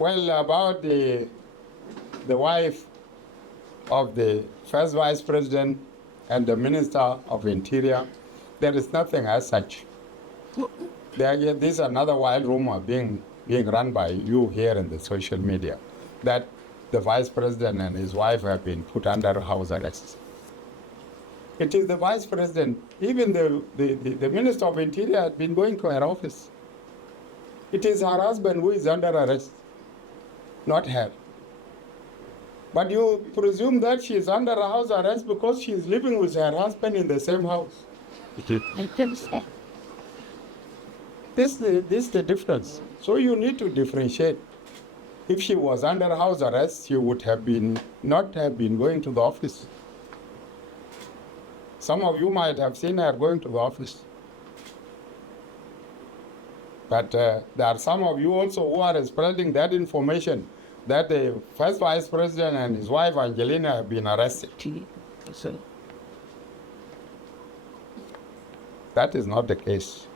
Well, about the wife of the first vice president and the minister of interior, there is nothing as such. This is another wild rumor being run by you here in the social media that the vice president and his wife have been put under house arrest. It is the vice president. Even the minister of interior had been going to her office. It is her husband who is under arrest, not her. But you presume that she is under house arrest because she is living with her husband in the same house. This is the difference. So you need to differentiate. If she was under house arrest, she would have not have been going to the office. Some of you might have seen her going to the office. But there are some of you also who are spreading that information that the first vice president and his wife Angelina have been arrested. That is not the case.